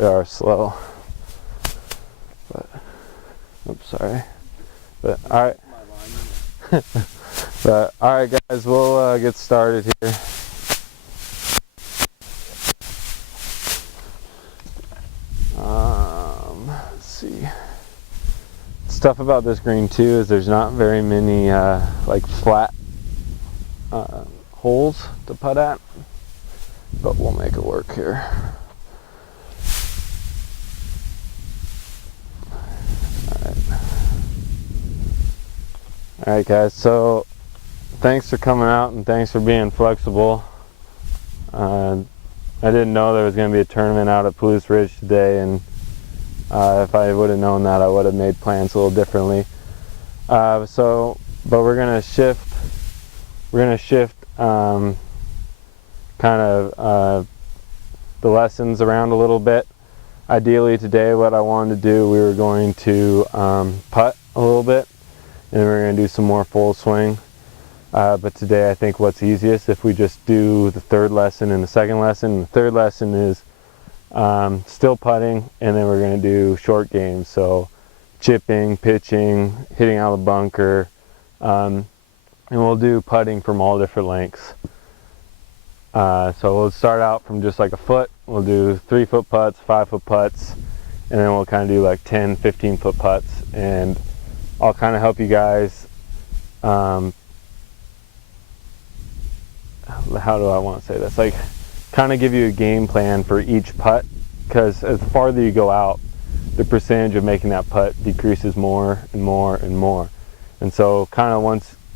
They are slow. But, oops, sorry. But, alright. But, alright guys, we'll get started here. Let's see. Stuff about this green too is there's not very many like flat holes to putt at, but we'll make it work here. Alright guys, so thanks for coming out and thanks for being flexible. I didn't know there was going to be a tournament out at Palouse Ridge today, and if I would have known that, I would have made plans a little differently. But we're gonna shift. Kind of the lessons around a little bit. Ideally today, what I wanted to do, we were going to putt a little bit, and we're going to do some more full swing. But today, I think what's easiest if we just do the third lesson and the second lesson. The third lesson is still putting, and then we're going to do short games, so chipping, pitching, hitting out of the bunker, and we'll do putting from all different lengths. So we'll start out from just like a foot. We'll do 3-foot putts, 5-foot putts, and then we'll kind of do like 10, 15-foot putts, and I'll kind of help you guys. How do I want to say this? Like, kind of give you a game plan for each putt, because as the farther you go out, the percentage of making that putt decreases more and more and more. And so kind of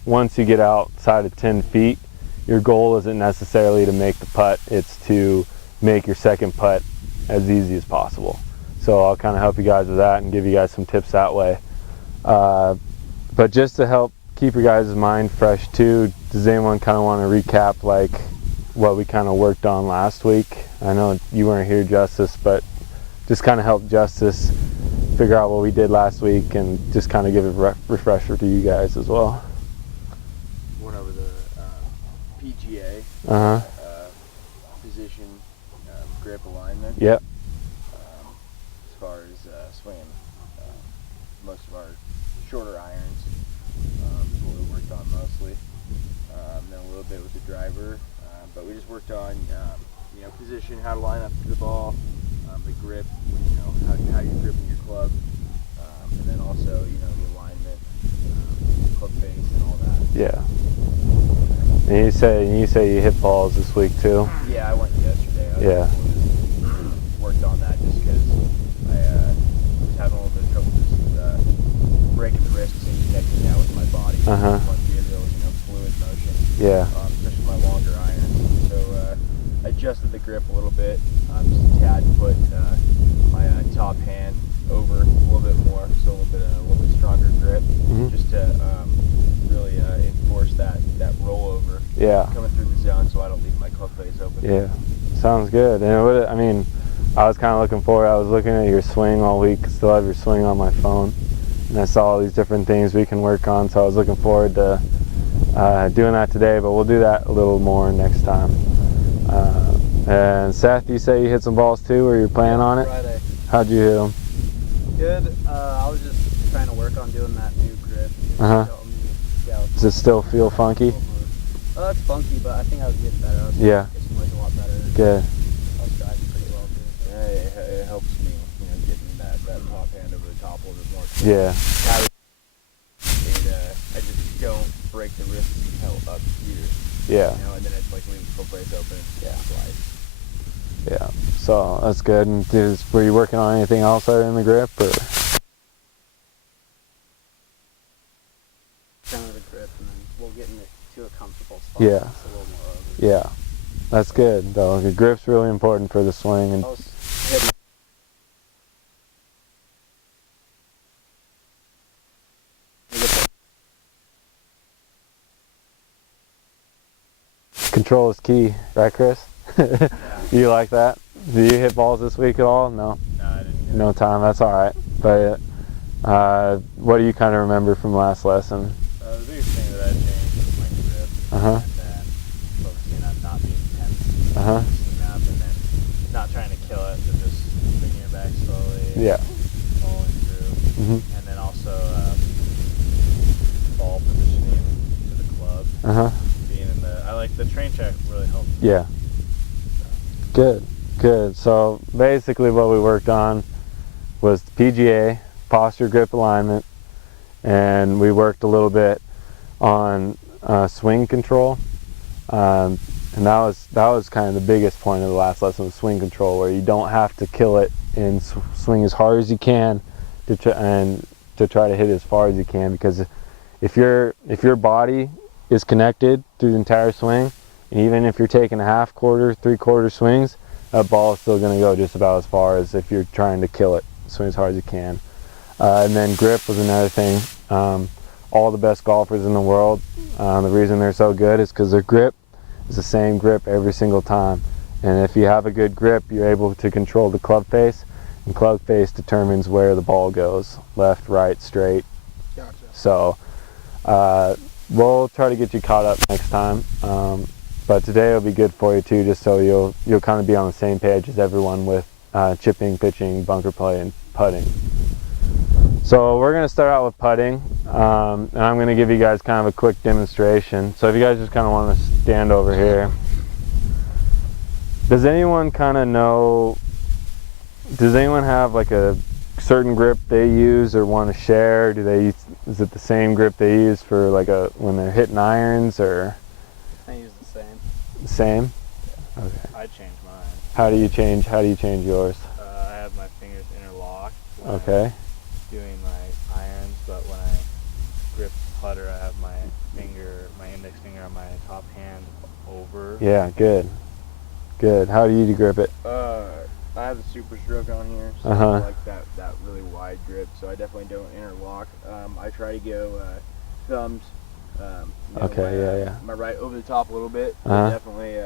once you get outside of 10 feet, your goal isn't necessarily to make the putt, it's to make your second putt as easy as possible. So I'll kind of help you guys with that and give you guys some tips that way. But just to help keep your guys' mind fresh too, does anyone kind of want to recap like what we kind of worked on last week? I know you weren't here, Justice, but just kind of help Justice figure out what we did last week and just kind of give a refresher to you guys as well. Went over the PGA position, grip alignment. Yep. As far as swinging most of our shorter irons, is what we worked on mostly. Then a little bit with the driver, but we just worked on position, how to line up to the ball, the grip, how you're gripping your club, and then also the alignment, club face, and all that. Yeah. And you say you hit balls this week too? Yeah, I went yesterday. Yeah. Worked on that just because I was having a little bit of trouble just breaking the wrists and connecting that with my body. I want to be a real fluid motion. Yeah. Especially my longer irons. So I adjusted the grip a little bit, just a tad, put my top hand over a little bit more, so a little bit stronger grip, just to really enforce that rollover. Yeah. Coming through the zone, so I don't leave my club face open. Yeah. Sounds good. And I was kind of looking forward. I was looking at your swing all week. Still have your swing on my phone, and I saw all these different things we can work on. So I was looking forward to doing that today. But we'll do that a little more next time. And Seth, you say you hit some balls too, or you're planning on it? Friday. How'd you hit them? Good. I was just trying to work on doing that new grip. Does it still feel funky? Oh, it's funky, but I think I was getting better. I was Yeah. getting like a lot better. Good. I was driving pretty well too. Yeah, it helps me, getting that top hand over the top a little bit more. Yeah. And I just don't break the wrist held up here. Yeah. And then it's like leaving the club face open. Yeah. Slice. Yeah. So that's good. And were you working on anything else other than the grip, or? Kind of the grip, and then we'll get it to a comfortable spot. Yeah. It's a little more over. Yeah. That's good though. The grip's really important for the swing. And I was hitting control is key, right, Chris? Yeah. You like that? Do you hit balls this week at all? No. No, I didn't get No time. That's all right. But what do you kind of remember from last lesson? The biggest thing that I changed was my grip. Uh-huh. And then focusing on not being tense. Uh-huh. Up and then not trying to kill it, but just thinking really helped. Yeah. Good, good. So basically what we worked on was the PGA, posture, grip, alignment, and we worked a little bit on swing control. And that was kind of the biggest point of the last lesson, was swing control, where you don't have to kill it and swing as hard as you can to try to hit as far as you can, because if your body is connected through the entire swing, and even if you're taking a half quarter, 3/4 swings, that ball is still going to go just about as far as if you're trying to kill it, swing as hard as you can. And then grip was another thing. All the best golfers in the world, the reason they're so good is because their grip is the same grip every single time. And if you have a good grip, you're able to control the club face, and club face determines where the ball goes, left, right, straight. Gotcha. So we'll try to get you caught up next time. But today will be good for you too, just so you'll kind of be on the same page as everyone with chipping, pitching, bunker play, and putting. So we're going to start out with putting, and I'm going to give you guys kind of a quick demonstration. So if you guys just kind of want to stand over here. Does anyone kind of know, does anyone have like a certain grip they use or want to share? Is it the same grip they use for like when they're hitting irons, or? I use the same. Same? Okay. I change mine. How do you change yours? I have my fingers interlocked when Okay. I'm doing my irons, but when I grip putter, I have my index finger on my top hand over. Yeah, good. Good. How do you grip it? I have the Super Stroke on here, so Uh-huh. I like that really wide grip, so I definitely don't interlock. I try to go thumbs. Okay, my right over the top a little bit, but Uh-huh. definitely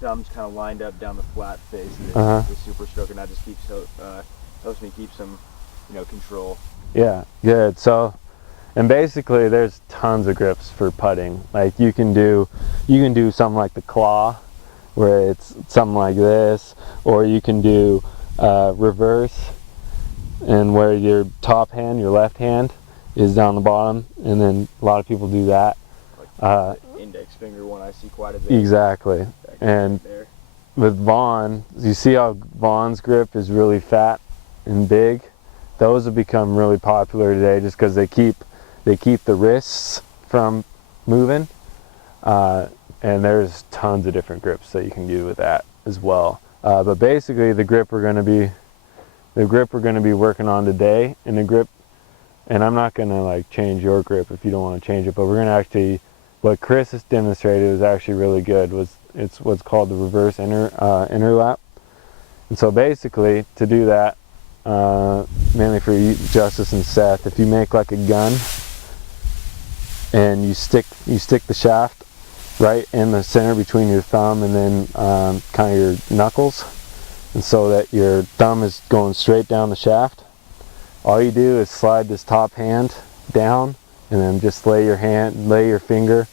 thumbs kind of lined up down the flat face of Uh-huh. the Super Stroke, and that just helps me keep some control. Yeah, good. So, and basically there's tons of grips for putting. Like you can do something like the claw, where it's something like this, or you can do reverse, and where your top hand, your left hand, is down the bottom, and then a lot of people do that. Like the index finger one I see quite a bit. Exactly. That And right there. with Vaughn, you see how Vaughn's grip is really fat and big? Those have become really popular today just because they keep the wrists from moving. And there's tons of different grips that you can do with that as well. But basically the grip we're going to be working on today, and I'm not going to like change your grip if you don't want to change it, but we're going to actually, what Chris has demonstrated was actually really good. It's what's called the reverse interlap. And so basically to do that, mainly for you, Justice and Seth, if you make like a gun and you stick the shaft right in the center between your thumb and then kind of your knuckles, and so that your thumb is going straight down the shaft, all you do is slide this top hand down and then just lay your finger,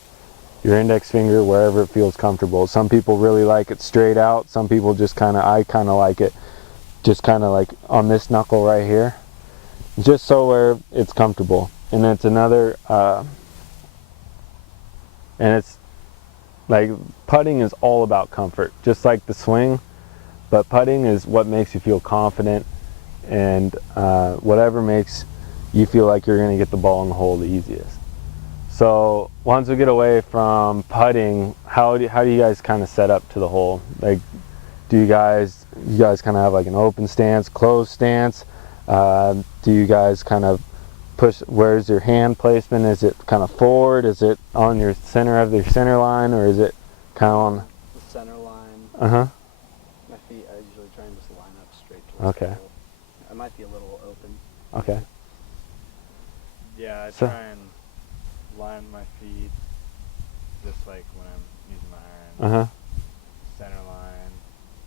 your index finger, wherever it feels comfortable. Some people really like it straight out. Some people I kind of like it just kind of like on this knuckle right here, just so where it's comfortable. And it's another, and it's like putting is all about comfort, just like the swing, but putting is what makes you feel confident, and whatever makes you feel like you're going to get the ball in the hole the easiest. So once we get away from putting, how do you guys kind of set up to the hole? Like, do you guys kind of have like an open stance, closed stance? Do you guys kind of push, where's your hand placement? Is it kind of forward? Is it on your center of the center line, or is it kind of on The center line. Uh-huh. My feet, I usually try and just line up straight towards Okay. the hole. I might be a little open. Okay. Yeah, I So- try and line my feet just like when I'm using my iron. Uh-huh. Center line,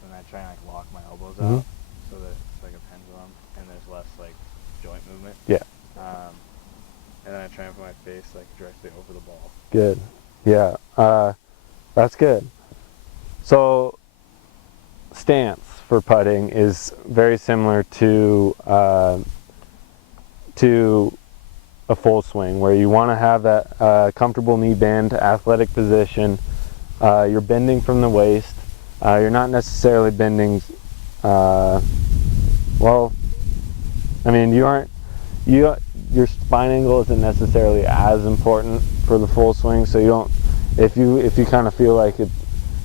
and I try and like lock my elbows Mhm. out so that it's like a pendulum and there's less like joint movement. Yeah. And then I try and put my face like directly over the ball. Good. Yeah. That's good. So stance for putting is very similar to a full swing, where you want to have that comfortable knee bend, athletic position, You're bending from the waist. You're not necessarily bending, well, I mean, your spine angle isn't necessarily as important for the full swing, so you don't, if you kind of feel like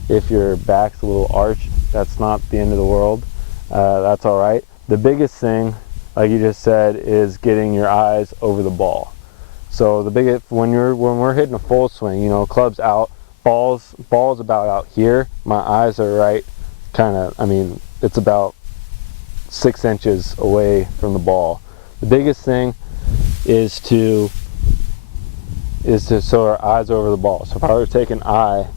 if your back's a little arched, that's not the end of the world. That's all right. The biggest thing, like you just said, is getting your eyes over the ball. So the biggest, when we're hitting a full swing, you know, clubs out, balls about out here. My eyes are right, kind of. I mean, it's about 6 inches away from the ball. The biggest thing is to so our eyes over the ball. So if I were to take an eye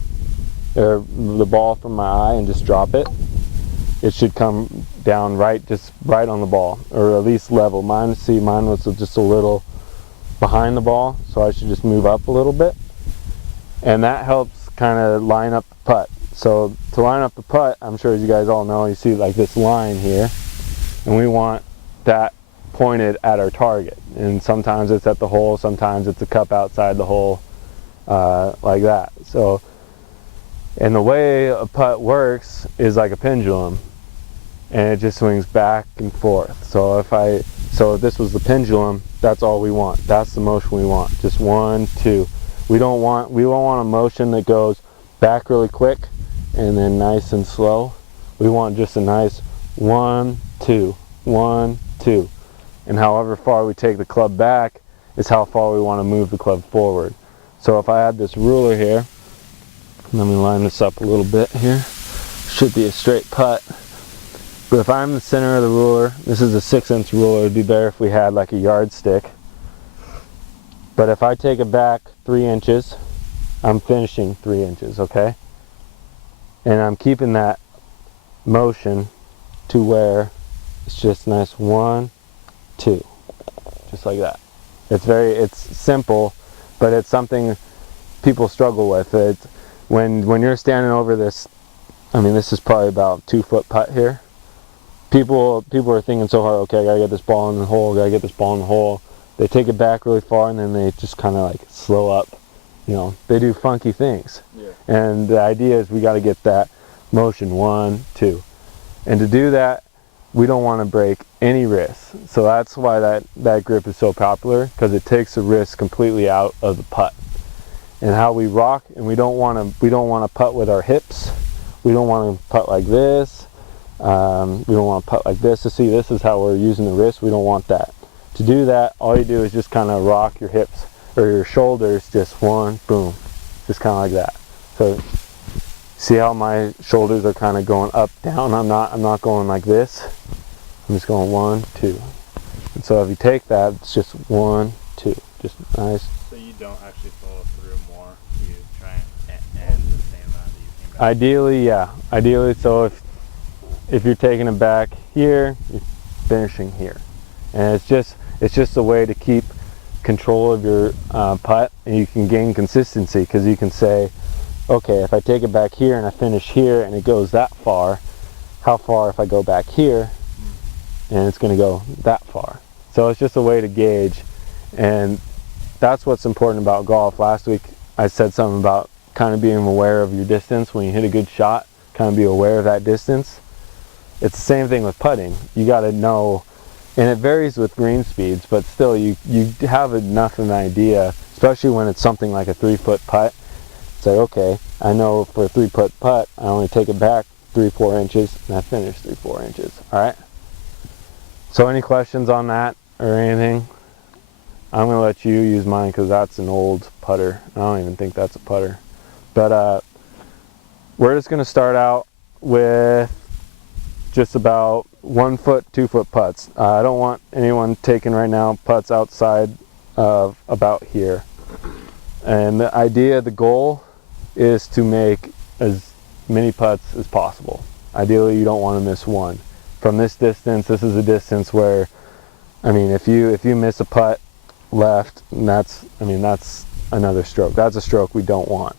or the ball from my eye and just drop it, it should come down just right on the ball, or at least level. Mine was just a little behind the ball, so I should just move up a little bit, and that helps kind of line up the putt. So to line up the putt, I'm sure as you guys all know, you see like this line here, and we want that pointed at our target, and sometimes it's at the hole, sometimes it's a cup outside the hole, like that. So, and the way a putt works is like a pendulum, and it just swings back and forth. So if this was the pendulum, that's all we want. That's the motion we want. Just 1, 2. We don't want a motion that goes back really quick and then nice and slow. We want just a nice 1, 2, 1, 2. And however far we take the club back is how far we want to move the club forward. So if I had this ruler here, let me line this up a little bit here. Should be a straight putt. But if I'm in the center of the ruler, this is a 6-inch ruler, it'd be better if we had like a yardstick. But if I take it back 3 inches, I'm finishing 3 inches, okay? And I'm keeping that motion to where it's just nice 1, 2, just like that. It's simple, but it's something people struggle with. When you're standing over this, I mean, this is probably about 2-foot putt here. People are thinking so hard, okay, I gotta get this ball in the hole, They take it back really far, and then they just kind of like slow up. You know, they do funky things. Yeah. And the idea is we gotta get that motion 1, 2. And to do that, we don't want to break any wrists. So that's why that grip is so popular, because it takes the wrist completely out of the putt. And how we rock, and we don't want to putt with our hips. We don't want to putt like this. We don't want to putt like this. So see, this is how we're using the wrist. We don't want that. To do that, all you do is just kind of rock your hips or your shoulders, just 1, boom, just kind of like that. So see how my shoulders are kind of going up, down. I'm not going like this. I'm just going 1, 2. And so if you take that, it's just 1, 2, just nice. So you don't actually follow through more. You try and end the same amount that you came back. Ideally, yeah. Ideally, so if you're taking it back here, you're finishing here, and it's just a way to keep control of your putt, and you can gain consistency, because you can say, okay, if I take it back here and I finish here and it goes that far, how far if I go back here and it's going to go that far? So it's just a way to gauge, and that's what's important about golf. Last week I said something about kind of being aware of your distance. When you hit a good shot, kind of be aware of that distance. It's the same thing with putting. You got to know, and it varies with green speeds, but still you have enough of an idea, especially when it's something like a 3-foot putt. Say, okay, I know for a 3-foot putt, I only take it back 3-4 inches, and I finish 3-4 inches. All right. So any questions on that or anything? I'm gonna let you use mine because that's an old putter. I don't even think that's a putter. But we're just gonna start out with just about 1-foot, 2-foot putts. I don't want anyone taking right now putts outside of about here. And the idea, the goal is to make as many putts as possible. Ideally, you don't want to miss one. From this distance, this is a distance where, I mean, if you miss a putt left, that's another stroke. That's a stroke we don't want.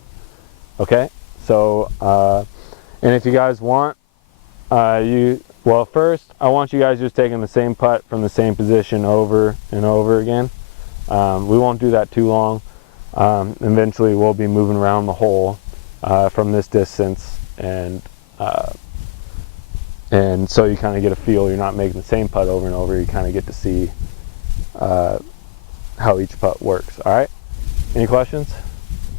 Okay? So, and if you guys want, well, first, I want you guys just taking the same putt from the same position over and over again. We won't do that too long. Eventually, we'll be moving around the hole. from this distance, and so you kind of get a feel. You're not making the same putt over and over. You kind of get to see how each putt works. All right. Any questions?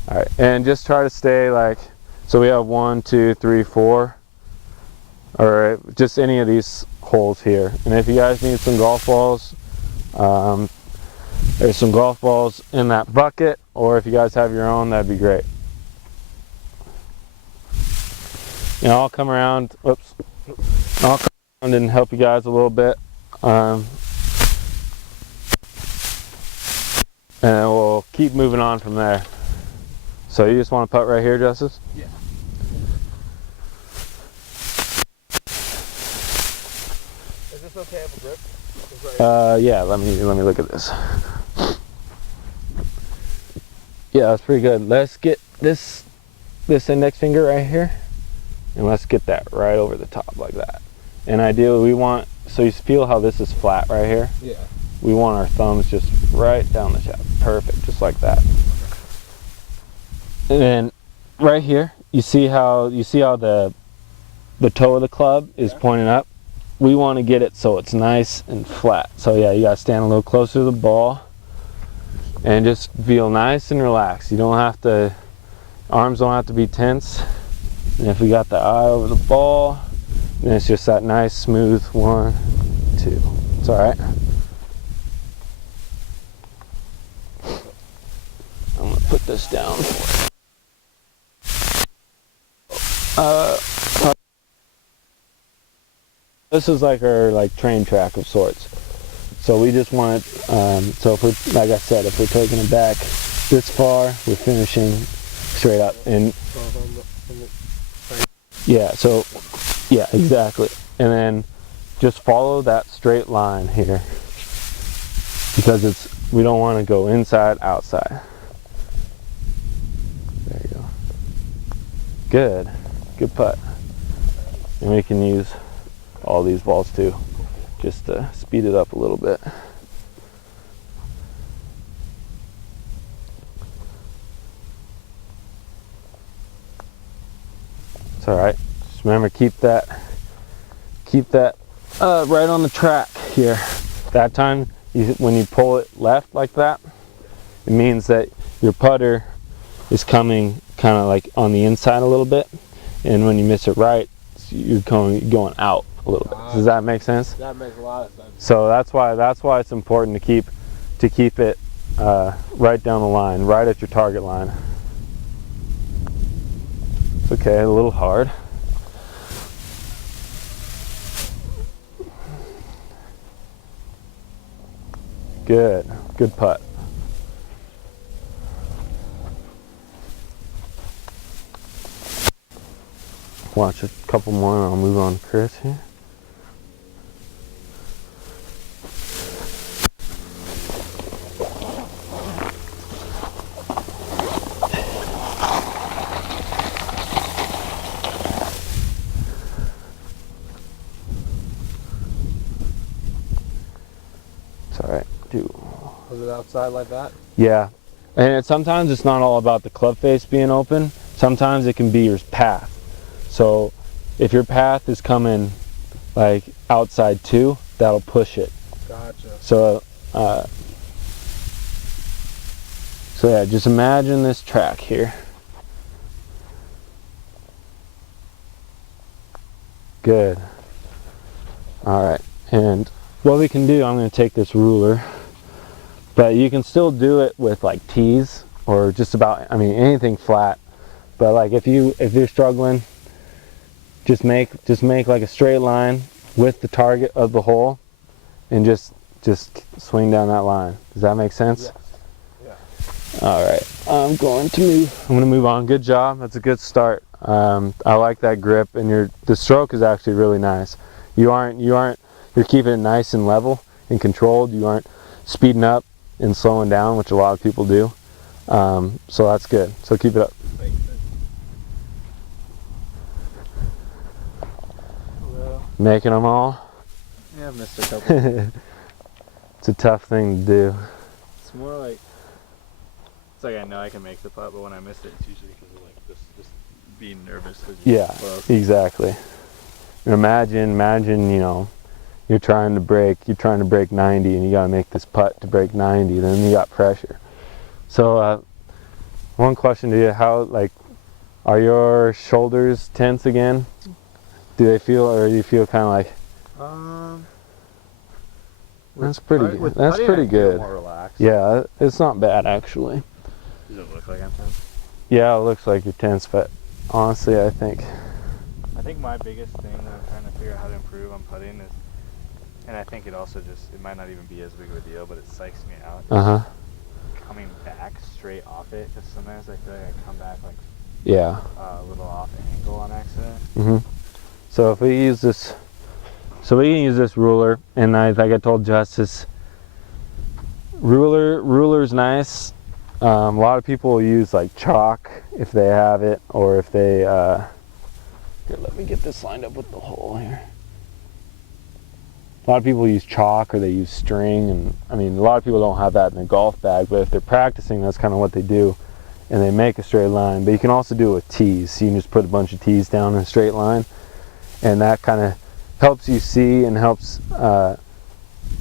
All right, and just try to stay like, so we have 1, 2, 3, 4. All right, just any of these holes here. And if you guys need some golf balls, there's some golf balls in that bucket, or if you guys have your own, that'd be great. And I'll come around, whoops, I'll come around and help you guys a little bit. And we'll keep moving on from there. So you just want to putt right here, Justice? Yeah. Is this okay of a grip? Yeah, let me look at this. Yeah, that's pretty good. Let's get this index finger right here, and let's get that right over the top like that. And ideally we want, so you feel how this is flat right here? Yeah. We want our thumbs just right down the shaft. Perfect, just like that. And then right here, you see how the toe of the club is pointing up? We want to get it so it's nice and flat. So yeah, you gotta stand a little closer to the ball and just feel nice and relaxed. You don't have to, arms don't have to be tense. And if we got the eye over the ball, then it's just that nice smooth 1, 2. It's all right. I'm gonna put this down. This is like our train track of sorts. So we just want it, so if we're, like I said, if we're taking it back this far, we're finishing straight up. And yeah, so, yeah, exactly. And then just follow that straight line here, because we don't want to go inside, outside. There you go. Good, good putt. And we can use all these balls too, just to speed it up a little bit. It's all right. Just remember, keep that right on the track here. That time, when you pull it left like that, it means that your putter is coming kind of like on the inside a little bit, and when you miss it right, you're going out a little bit. Does that make sense? That makes a lot of sense. So that's why it's important to keep it right down the line, right at your target line. It's okay, a little hard. Good, good putt. Watch a couple more and I'll move on to Chris here. It's all right. Was it outside like that? Yeah, and sometimes it's not all about the club face being open. Sometimes it can be your path. So if your path is coming like outside too, that'll push it. Gotcha. So yeah, just imagine this track here. Good. All right, and what we can do, I'm going to take this ruler, but you can still do it with like tees or just about, I mean, anything flat. But like if you're struggling, just make like a straight line with the target of the hole, and just swing down that line. Does that make sense? Yes. Yeah. All right. I'm going to move on. Good job. That's a good start. I like that grip, and the stroke is actually really nice. You're keeping it nice and level and controlled. You aren't speeding up and slowing down, which a lot of people do. So that's good. So keep it up. Hello. Making them all. Yeah, I've missed a couple. It's a tough thing to do. It's more like, it's like I know I can make the putt, but when I miss it, it's usually because of like this being nervous because Yeah, exactly. And imagine, you know, you're trying to break 90 and you got to make this putt to break 90, then you got pressure. So one question to you, how, like, are your shoulders tense again? Do they feel, or do you feel kind of like, that's pretty good. That's pretty good. More relaxed. Yeah, it's not bad actually. Does it look like I'm tense? Yeah, it looks like you're tense, but honestly, I think my biggest thing that I'm trying to figure out how to improve on putting is, and I think it also just, it might not even be as big of a deal, but it psychs me out. Coming back straight off it, because sometimes I feel like I come back like yeah. a little off angle on accident. So if we use this, so we can use this ruler, and like I told Justice, ruler's nice. A lot of people will use like chalk if they have it, or if they here, let me get this lined up with the hole here. A lot of people use chalk, or they use string, and I mean, a lot of people don't have that in their golf bag, but if they're practicing, that's kind of what they do, and they make a straight line. But you can also do it with tees. So you can just put a bunch of tees down in a straight line, and that kind of helps you see and helps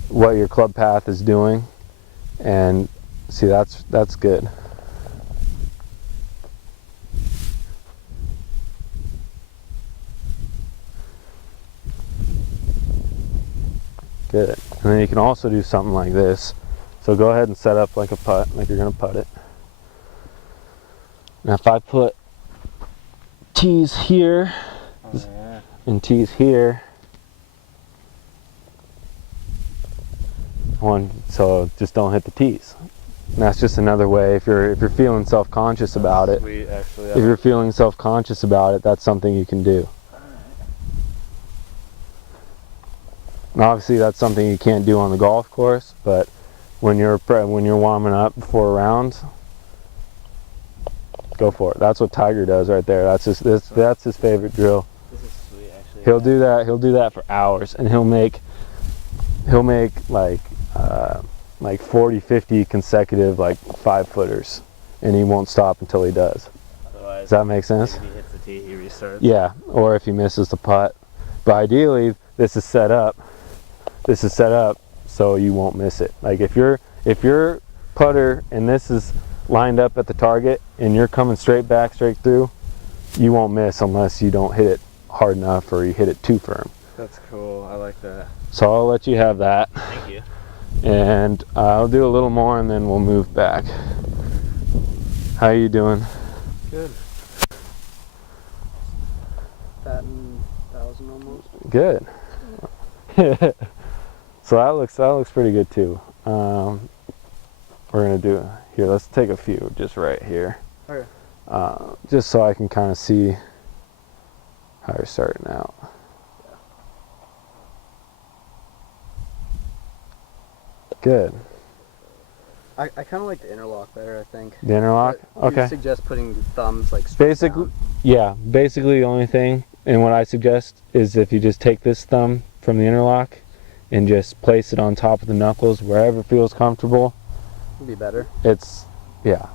what your club path is doing. And see, that's good. Good. And then you can also do something like this. So go ahead and set up like a putt, like you're gonna putt it. Now if I put tees here and tees here, so just don't hit the tees. And that's just another way, if you're feeling self-conscious about it. Sweet, actually. If you're feeling self-conscious about it, that's something you can do. And obviously that's something you can't do on the golf course, but when you're warming up before a round, go for it. That's what Tiger does right there. That's his favorite drill. This is sweet, actually. He'll do that for hours, and he'll make like 40, 50 consecutive like 5-footers, and he won't stop until he does. Otherwise, does that make sense? If he hits the tee, he restarts. Yeah, or if he misses the putt. But ideally, this is set up so you won't miss it. Like if your putter and this is lined up at the target and you're coming straight back, straight through, you won't miss unless you don't hit it hard enough or you hit it too firm. That's cool. I like that. So I'll let you have that. Thank you. And I'll do a little more and then we'll move back. How you doing? Good. Batting 1,000 almost. Good. So that looks pretty good too. We're gonna do here. Let's take a few just right here. Okay. Just so I can kind of see how you're starting out. Good. I kind of like the interlock better, I think. The interlock? But you Okay. suggest putting thumbs like straight Basically, down. yeah. Basically, the only thing, and what I suggest is if you just take this thumb from the interlock and just place it on top of the knuckles wherever feels comfortable. Would be better Yeah.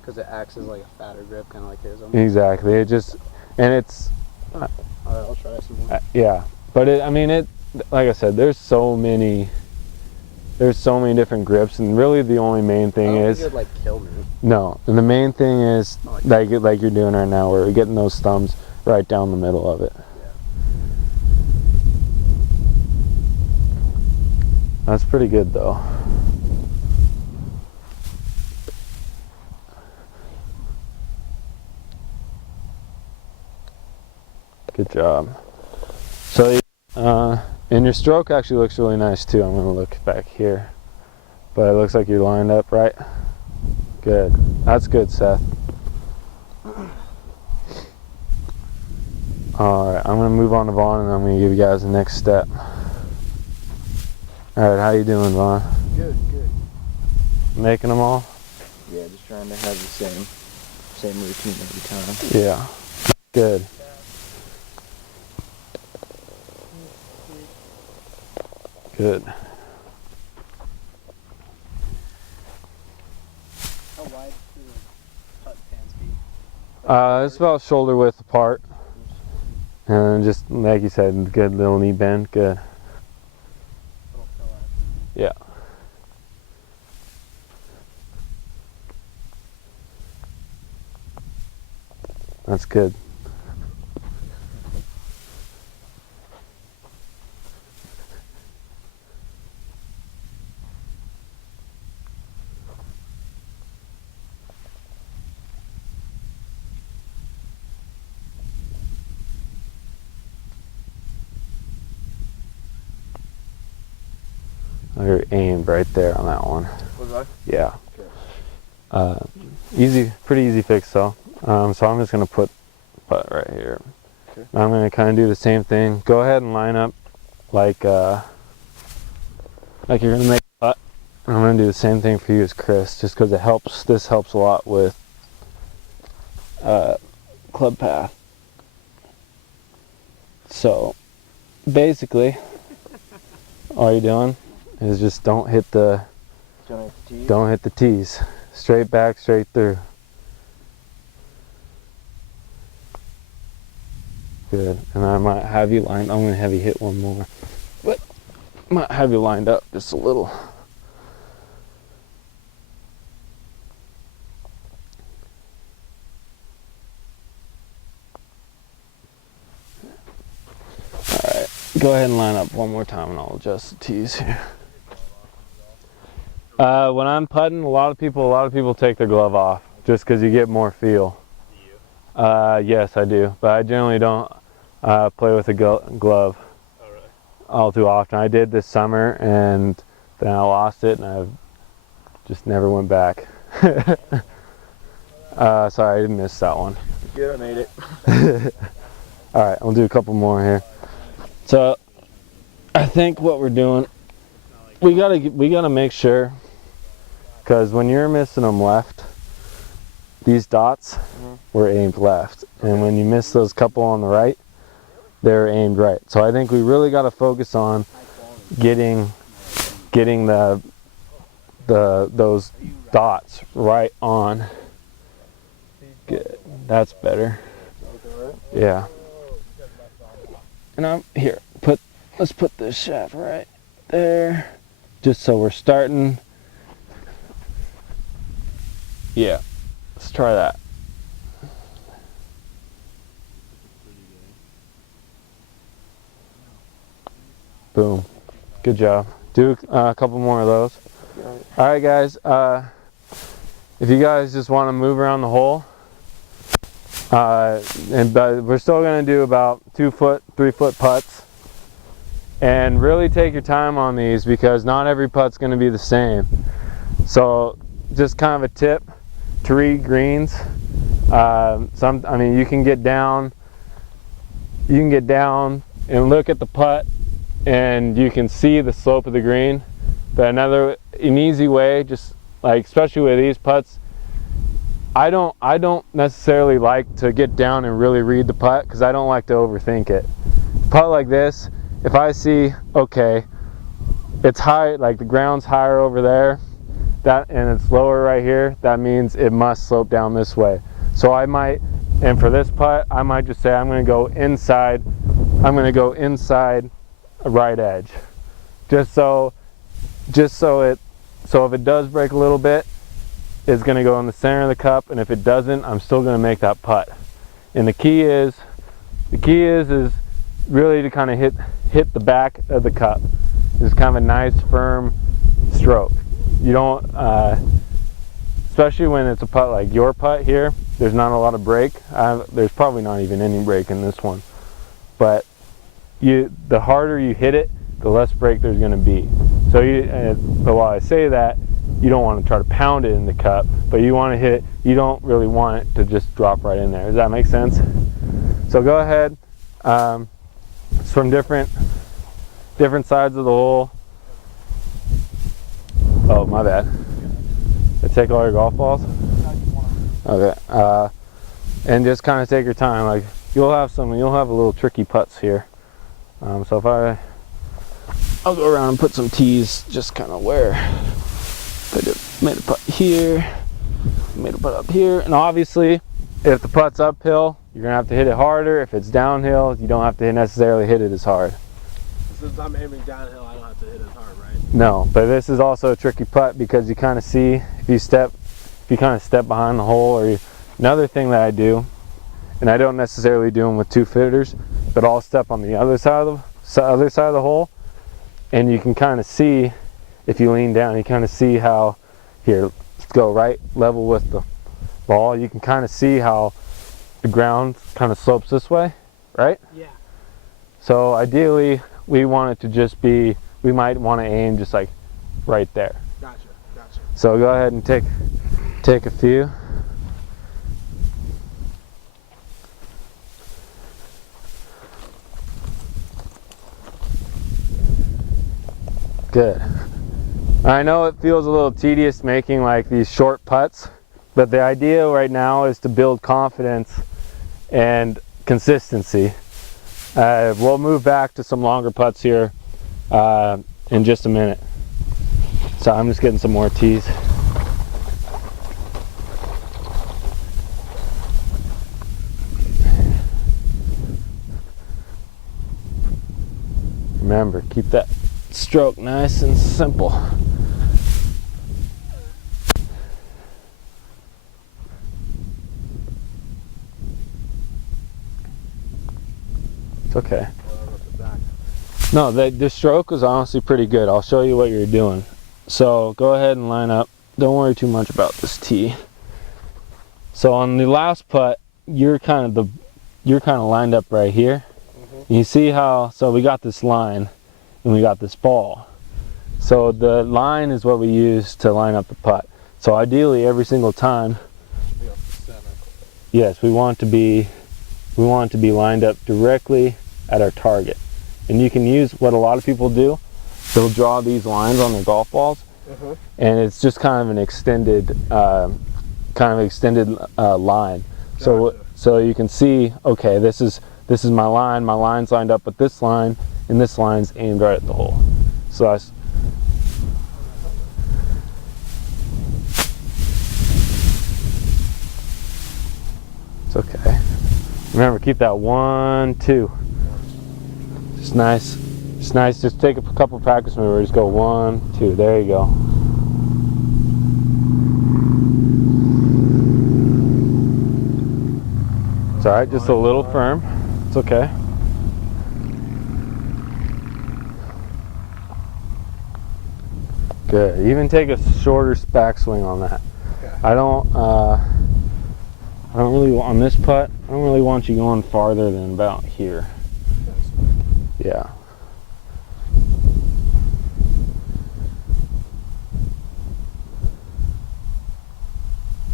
because it acts as like a fatter grip, kind of like his. Almost. Exactly. It just, and it's, All right, I'll try some more. yeah. But I mean, like I said, there's so many different grips, and really the only main thing is, it would, like kill me. no, and the main thing is Like like you're doing right now, where you're getting those thumbs right down the middle of it. That's pretty good though. Good job. So, and your stroke actually looks really nice too. I'm going to look back here. But it looks like you're lined up right. Good. That's good, Seth. Alright, I'm going to move on to Vaughn and I'm going to give you guys the next step. Alright, how you doing, Vaughn? Good. Making them all? Yeah, just trying to have the same routine every time. Yeah. Good. Good. How wide do the putt pans be? It's about shoulder width apart. And just like you said, good little knee bend, good. It'll fill after me. Yeah. That's good. You're aimed right there on that one. Was I? Yeah. Okay. Easy, pretty easy fix though. So I'm just gonna put putt right here. Okay. I'm gonna kind of do the same thing. Go ahead and line up like you're gonna make a putt. I'm gonna do the same thing for you as Chris, just because it helps. This helps a lot with club path. So basically, all you're doing is just don't hit the tees. Straight back, straight through. Good. And I might have you lined. I'm gonna have you hit one more, but I might have you lined up just a little. All right. Go ahead and line up one more time, and I'll adjust the tees here. When I'm putting, a lot of people take their glove off just because you get more feel. Do you? Yes, I do, but I generally don't play with a glove Oh, really? all too often. I did this summer, and then I lost it, and I've just never went back. Sorry, I missed that one. Good, I made it. All right, I'll do a couple more here. So, I think what we're doing, we gotta make sure, because when you're missing them left, these dots were aimed left, and when you miss those couple on the right, they're aimed right. So I think we really got to focus on getting those dots right on. Good. That's better. Yeah. And I'm here. Let's put this shaft right there, just so we're starting. Yeah. Let's try that. Boom. Good job. Do a couple more of those. All right, guys. If you guys just want to move around the hole, but we're still going to do about 2 foot, 3 foot putts. And really take your time on these, because not every putt's going to be the same. So just kind of a tip to read greens. I mean, you can get down and look at the putt, and you can see the slope of the green. But an easy way, just like, especially with these putts, I don't necessarily like to get down and really read the putt, because I don't like to overthink it. Putt like this, if I see, okay, it's high, like the ground's higher over there, and it's lower right here, that means it must slope down this way. So I might, and for this putt, I might just say I'm going to go inside a right edge, so if it does break a little bit, it's going to go in the center of the cup, and if it doesn't, I'm still going to make that putt. And the key is really to kind of hit the back of the cup. It's kind of a nice firm stroke. You don't, especially when it's a putt like your putt here, there's not a lot of break. There's probably not even any break in this one. But the harder you hit it, the less break there's going to be. So but while I say that, you don't want to try to pound it in the cup, but you want to hit it. You don't really want it to just drop right in there. Does that make sense? So go ahead. It's from different sides of the hole. Oh, my bad. Did I take all your golf balls? Okay. And just kind of take your time. Like, you'll have a little tricky putts here. So I'll go around and put some tees just kind of where I made a putt here, made a putt up here, and obviously if the putt's uphill, you're gonna have to hit it harder. If it's downhill, you don't have to necessarily hit it as hard. Since I'm aiming downhill, I don't have to hit as hard, right? No, but this is also a tricky putt because you kind of see if you kind of step behind the hole, or another thing that I do, and I don't necessarily do them with two fitters, but I'll step on the other side of the hole, and you can kind of see if you lean down, you kind of see how here. Let's go right level with the ball. You can kind of see how the ground kind of slopes this way, right? Yeah. So ideally, we want it to just be, we might want to aim just like right there. Gotcha. So go ahead and take a few. Good. I know it feels a little tedious making like these short putts, but the idea right now is to build confidence and consistency. We'll move back to some longer putts here in just a minute. So I'm just getting some more tees. Remember, keep that stroke nice and simple. It's okay. No, the stroke was honestly pretty good. I'll show you what you're doing. So go ahead and line up. Don't worry too much about this tee. So on the last putt, you're kind of lined up right here. You see how, so we got this line and we got this ball. So the line is what we use to line up the putt. So ideally every single time, yes, we want to be lined up directly at our target. And you can use what a lot of people do. They'll draw these lines on their golf balls, and it's just kind of an extended line. Gotcha. So you can see, okay, this is my line. My line's lined up with this line, and this line's aimed right at the hole. So that's it's okay. Remember, keep that 1, 2. Just nice. Just nice. Just take a couple practice moves. Just go 1, 2. There you go. It's all right. Just a little firm. It's okay. Good. Even take a shorter backswing on that. Okay. I don't really, on this putt, I don't really want you going farther than about here. Yeah.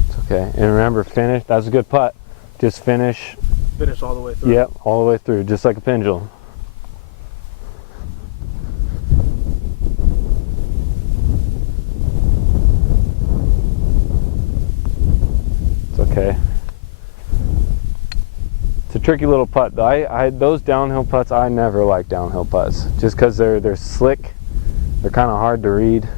It's okay. And remember, finish. That's a good putt. Just finish. Finish all the way through. Yep, all the way through, just like a pendulum. It's okay. It's a tricky little putt. Those downhill putts, I never like downhill putts, just because they're slick. They're kind of hard to read.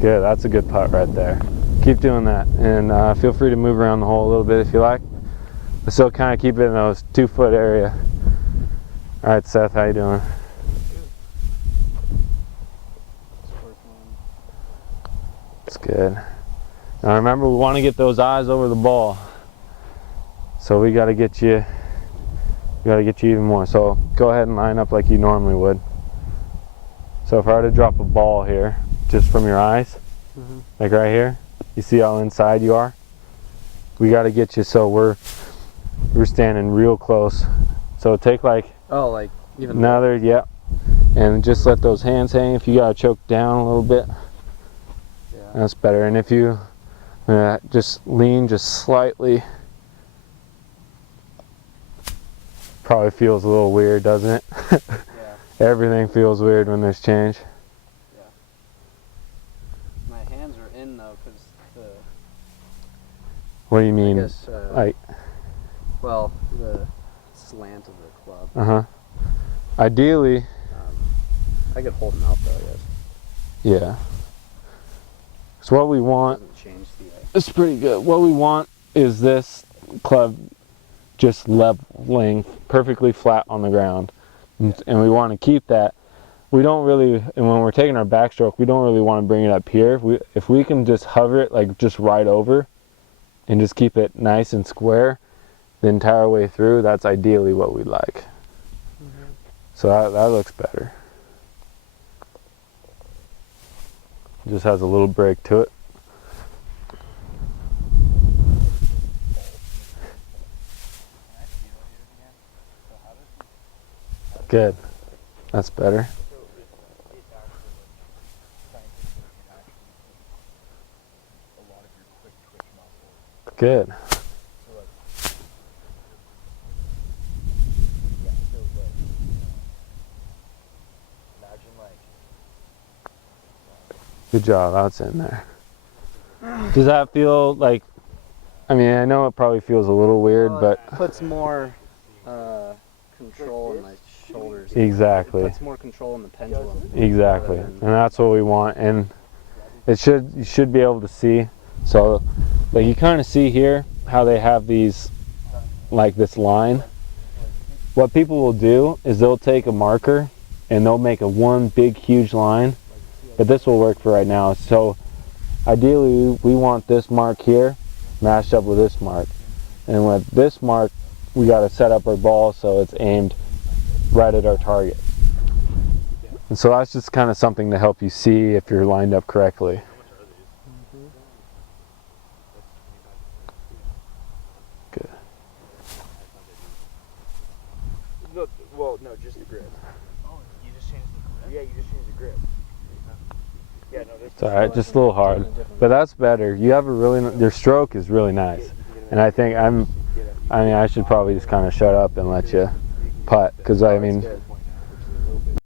Good, that's a good putt right there. Keep doing that, and feel free to move around the hole a little bit if you like. But still kind of keep it in those 2-foot area. All right, Seth, how you doing? It's good. Now remember, we want to get those eyes over the ball. So we got to get you even more. So go ahead and line up like you normally would. So if I were to drop a ball here, just from your eyes, like right here, you see how inside you are? We got to get you so we're standing real close. So take like even another, yeah, and just let those hands hang. If you got to choke down a little bit, Yeah. that's better. And if you just lean just slightly. Probably feels a little weird, doesn't it? Yeah. Everything feels weird when there's change. My hands are in though, because the What do you mean? I guess Like, well, the slant of the club. ideally, I could hold them out though, I guess. yeah. So what we want, Doesn't change the it's pretty good. What we want is this club just leveling perfectly flat on the ground. And we want to keep that. We don't really, and when we're taking our backstroke, we don't really want to bring it up here. If we can just hover it like just right over and just keep it nice and square the entire way through, that's ideally what we'd like. So that looks better. Just has a little break to it. Good. That's better. Good. Good job. That's in there. Does that feel like, I mean, I know it probably feels a little weird, but it puts more control in my shoulders. exactly. It puts more control in the pendulum. Exactly, and that's what we want. And you should be able to see. So, like you kind of see here how they have these, like this line. What people will do is they'll take a marker and they'll make one big huge line, but this will work for right now. So, ideally, we want this mark here matched up with this mark, and with this mark, we got to set up our ball so it's aimed right at our target. And so that's just kind of something to help you see if you're lined up correctly. Good. No, well, no, just the grip. Oh, you just changed the grip? Yeah, you just change the grip. Yeah, no, It's all right, just a little hard, but that's better. You have your stroke is really nice, and I think I mean, I should probably just kind of shut up and let you putt, because I mean,